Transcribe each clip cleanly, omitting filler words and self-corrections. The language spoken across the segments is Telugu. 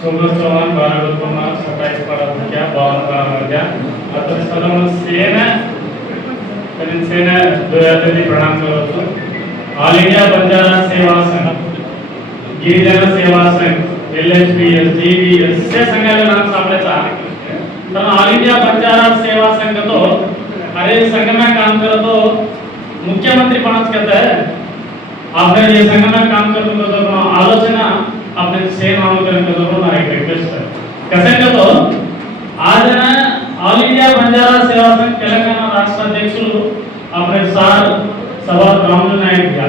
सोमनाथ चौहान 12 क्या 52 अतः सदम सेना सेना 2000 प्रणाम करो। ऑल इंडिया बंजारा सेवा संघ, गिरिजन सेवा संघ, LHPS, GBS से संघाला नाम सापडायचं आहे. तर ऑल इंडिया बंजारा सेवा संघ तो अरे संघ में काम करतो मुख्यमंत्री पणच कहता है. आपने ये संघ में काम करतो तो आलोचना आपने सेम नामकरण करतो ना एक रिक्वेस्ट है. कसं करतो आज ना ऑल इंडिया बंजारा सेवा संघ तेलंगाणा राष्ट्र अध्यक्षులు आपने सार सभा रामू नायक घ्या.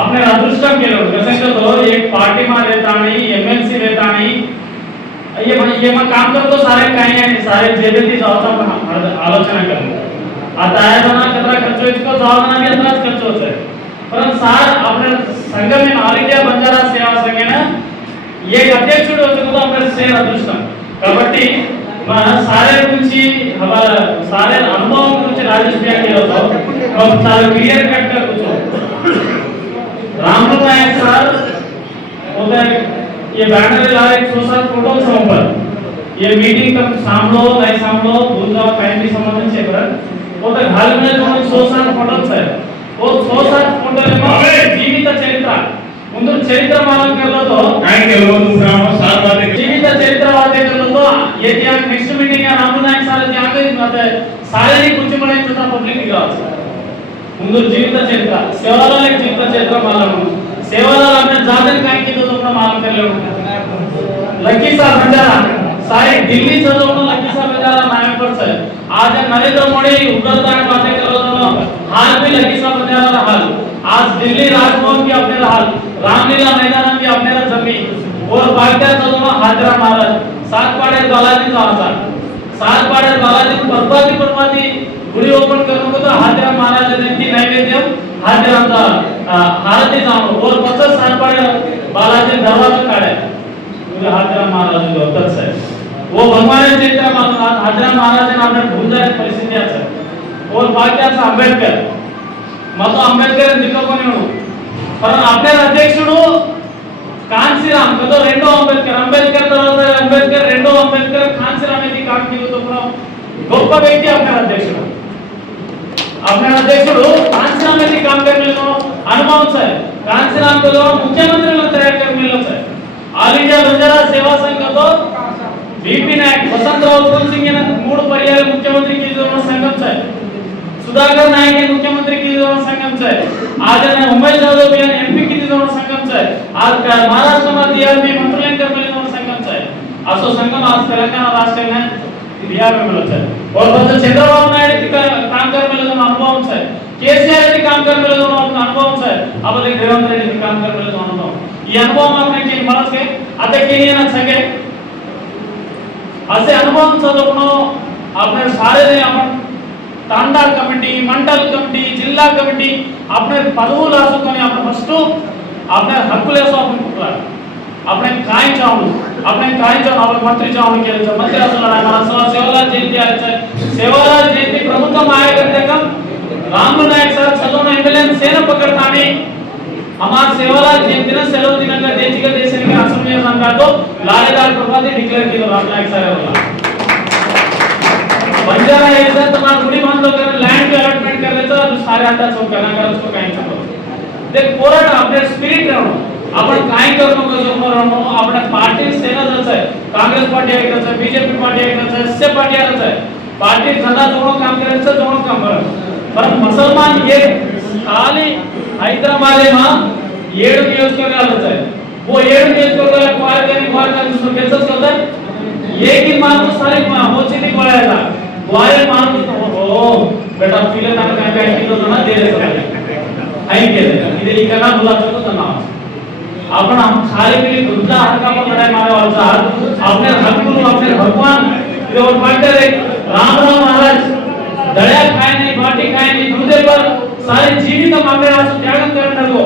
आपने अदृष्टम केलं. कसं करतो एक पार्टी में रहता नहीं, MLC रहता नहीं, ये मग काम करतो सारे काही आहे सारे जेबेती जावता आलोचना करतो. आता आहे ना कचरा खर्च इसको जावना भी अत्राच खर्च होता है. परंतु सार आपने संघ में ऑल इंडिया बंजारा सेवा संघ ने एक अध्यक्षుడు వచ్చుకుంటూ आपने సేన అదృష్టం కాబట్టి మన సారే గురించి సారే అనుభవం గురించి రాజేష్ వ్యాఖ్యలతో చాలా క్లియర్ కట్ గా కూర్చో. रामू नायक सर होता है ये बैनर ला रहे 100 फोटो पर ये मीटिंग का सामलो नहीं सामलो दूसरा टाइम भी संबंध से कर होता हाल में जो 100 फोटो है वो 100 फोटो में जीवित चरित्र ముందు చరిత్ర మనం करलो काय केलो दूसरा सात बातें जीवित चरित्र बातें करलो तो ये क्या नेक्स्ट मीटिंग है रामू नायक सर जहां पे मतलब सारे ने कुछ बने तो पब्लिक दिखाओ ముందు జీవిత చరిత్ర సేవలలో జీవిత చరిత్ర మాలము సేవలలో आपने जादन काय की तो अपना मालूम कर लो. लकी साहब बंजारा सारे दिल्ली चलो लकी साहब बंजारा नाम पर से आज नरेंद्र मोदी उग्रता की बातें कर रहा हूं. हाल भी लकी साहब बंजारा हाल आज दिल्ली राजभवन की अपने हाल रामलीला मैदान की अपने जमीन और बागदा चलो हाजरा महाराज सातपाड़े बालाजी का सातपाड़े बालाजी बर्बादी गुड़ी ओपन करने को तो हाजरा महाराज ने नैवेद्यम हाजरा हारती जाओ और 50 साल पड़े बालाजी दरवाजा काढ़े मुझे हाजरा महाराज जो होता है वो भगवान चरित्र मालूम हाजरा महाराज ने आपने भूल जाए परिस्थिति है और बाकी आज अंबेडकर मतो अंबेडकर दिक्को को नहीं हो पर आपने अध्यक्षुడు कांसीराम कतो रेंडो अंबेडकर तरह अंबेडकर रेंडो अंबेडकर कांसीराम ने काम किया तो గొప్ప వ్యక్తి आपने अध्यक्षుడు कांसीराम ने काम करने लो अनुभव है. कांसीराम को मुख्यमंत्री तैयार करने लो है. ऑल इंडिया बंजारा सेवा संघ तो बीपी नायक वसंतराव सिंह ने 3 पर्याय मुख्यमंत्री की जो संगम है. सुधाकर नायक ने मुख्यमंत्री की जो संगम है. आज ने उमेश यादव भी MP की जो संगम है. आज महाराष्ट्र में DRB मंत्रालय करने जो संगम है. असो संगम आज तेलंगाना राष्ट्र में बिहार में मिलता है. और बच्चे चंद्रबाबु नायडू का काम करने में अनुभव है. केसीआर के काम करने में अनुभव है. अब देख रेवंत रेड्डी के काम करने में अनुभव ये अनुभव आपने के मनस के अते के लिए ना सके ऐसे अनुभव चलो आपने सारे ने अपन तांडा कमिटी मंडल कमिटी जिला कमिटी आपने पदवु लासुకొని आपने फर्स्ट आपने हक्कुलेसो आपने काय चाहू आपने मंत्री चाहू के मंत्री असला हमारा सेवालाल जयंती आहे. सेवालाल जयंती प्रमुख मायकर्तेकम रामू नायक सर चलोना एम्बुलेंस सेना पकडतानी हमार सेवालाल जयंती ने सेलव दिनांक देशिक देशाనికి असमय संघातो लारेदार प्रभाती डिक्लेअर केलं रामू नायक सर वाला बंजारा ऐसा तुम्हारा गुड़ी बांध कर लैंड पे अलॉटमेंट कर देता तो सारे आता सब करना कर उसको काहे करो देख पोराट अपने स्पिरिट रहनो आपण काय करनो कसो करनो आपण पार्टी सेना जस आहे कांग्रेस पार्टी आहे कसं बीजेपी पार्टी आहे कसं एसए पार्टी आहे कसं पार्टी सदा दोनों काम करायचं दोनों काम करा. पर मुसलमान ये खाली हैदराबाद में 7 नियोजकवर्गाला आहे वो 7 नियोजकवर्गाला क्वार का दुसरं केसच होतं एक ही माणूस सारे होची गोळ्याला गोळे माणूस हो बेटा फिले तक काय किलो ना दे दे आई के इधर इकना बोला तो ना आपण खाली पीली दुसरा हक्का पर लड़ाई मारे वाला आपने हक्कुनु आपने भगवान ये और बात है राम महाराज दया खाए नहीं बाटी खाए नहीं दूसरे पर सारे जीवित मामले आज त्यागन करने को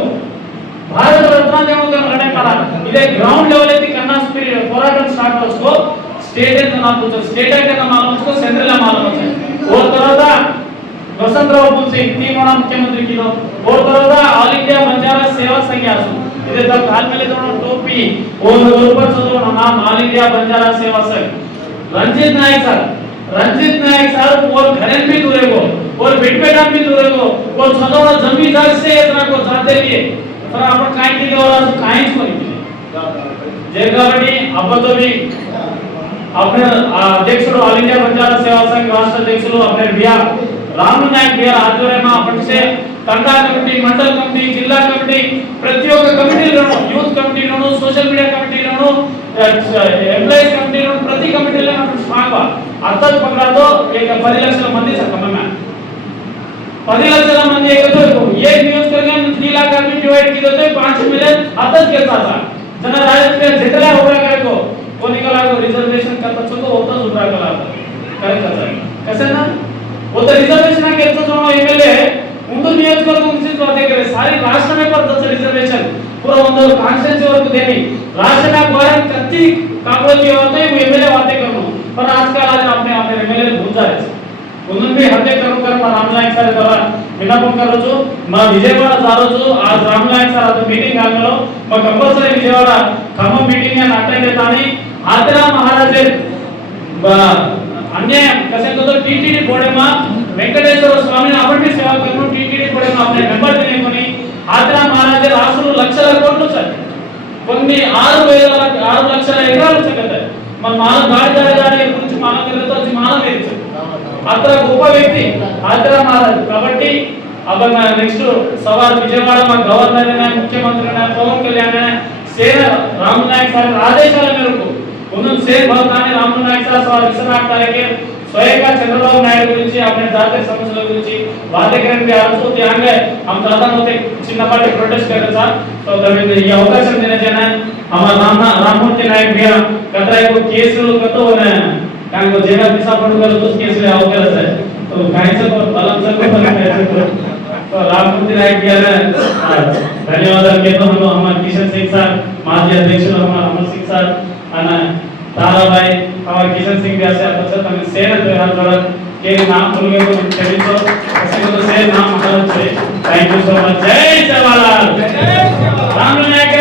भारत रत्न देवो कर लड़ाई मारा इधर ग्राउंड लेवल पे करना स्पिरिट पोराटम स्टार्ट हो उसको स्टेट है ना पूछो स्टेट है ना मालूम उसको सेंट्रल मालूम है. और तरह वसंतराव सिंह 3 मुख्यमंत्री की और तरह ऑल इंडिया बंजारा सेवा संघ इधर तक हाल में ले दोनों टोपी और ऊपर से दोनों नाम ऑल इंडिया बंजारा सेवा संघ रंजीत नायक सर और घरेन भी दूरे को और बिटपेटा भी दूरे को और सदोड़ा जमी जाग से इतना को जाते लिए तर आपण काय केले और काहीच कोणी जे కాబట్టి అబ్బతోని अपने अध्यक्षుడు ఆల్ ఇండియా బంజారా సేవా సంఘ రాష్ట్ర అధ్యక్షులు अपने बिहार రాము నాయక్ బిఆర్ ఆధ్వర్యంలో అప్పటిసే తండా కమిటీ మండల కమిటీ జిల్లా కమిటీ ప్రతి ఒక్క కమిటీలోను యూత్ కమిటీలోను సోషల్ మీడియా కమిటీలోను ఎంప్లాయీస్ కమిటీలోను ప్రతి కమిటీలో మనం స్ట్రాంగ్ అర్థం పకడాతో एक 10 లక్షల మంది సకమే में 10 లక్షల మంది ఏకతో एक नियोजकवर्ग में 3 लाख आदमी डिवाइड की तो 5 मिलियन अतच घेता था जना राजकीय जितला उभा करायचो कोणी कला रिजर्वेशन करता तो होतच उभा कला करायचा कसं ना होता रिजर्वेशन केलं जो एमएलए ముందు నియోజకవర్గం గురించి బాతే करे सारी राष्ट्र में पर दस रिजर्वेशन पूरा ಒಂದು ಕಾನ್ಸ್ಟಿಟ್ಯೂನ್ಸಿ ವರ್ಗು देनी राष्ट्र में गौरव कत्ती कागज के होते हैं एमएलए बातें करनो पर आजकल आज अपने अपने एमएलए भूल जा रहे उन्होंने भी हत्या करून कर మా రామనాయక్ సార్ ద్వారా విన్నపం కరోజు మా విజయవాడ జారోజు ఆ రామనాయక్ సార్ అత మీటింగ్ ఆగలో మా కంపల్సరీ విజయవాడ ఖమ్మం మీటింగ్ అని అటెండ్ అవుతాని ఆతరా మహారాజే अन्य कसे तो टीटीडी बोर्ड में वेंकटेश्वर स्वामी अपनी सेवा करनो टीटीडी बोर्ड में अपने मेंबर देने कोनी आत्रा महाराज रासुలు లక్షల కోట్లు సార్ కొన్ని 6 లక్షల ఎకరాలు చక్కతే మన మాల గాడి గురించి మానకలతో వచ్చి మాల వేయచ్చు అత్ర గొప్ప వ్యక్తి ఆత్రా మహారాజ్ కాబట్టి अब नेक्स्ट सवाल विजयवाड़ा में गवर्नर ने मुख्यमंत्री ने पवन कल्याण ने सेना राम नायक सर आदेशाల మేరకు उन्होंने से भवताने राम नायक सर विश्वनाथ तारीखे स्वयंగా चंद्रबाबु नायडू గురించి अपने जातीय समस्यల గురించి बातें करने के आरंभ ध्यान है हम ज्यादा होते చిన్నపాటి प्रोटेस्ट कर रहे सर तो तभी ये अवकाश देना चाहिए हमारा राममूर्ति नायक भी कतरा को केसలు कतो ने कारण को जेल दिशा पड़ कर उस केस ले आओ कर है तो काहे से बलम से को तो राममूर्ति नायक भी धन्यवाद कहते हम हमारे किशन सिंह सर माजी अध्यक्ष हमारे अमर सिंह सर અને તારાભાઈ और किशन सिंह भी ऐसे अच्छा તમે સેના ત્યોહાર દ્વારા કે નામ ભૂલ ગए तो क्षमितो ऐसे तो से नाम हमारा है थैंक यू सो मच जय जवाहरलाल राम नायक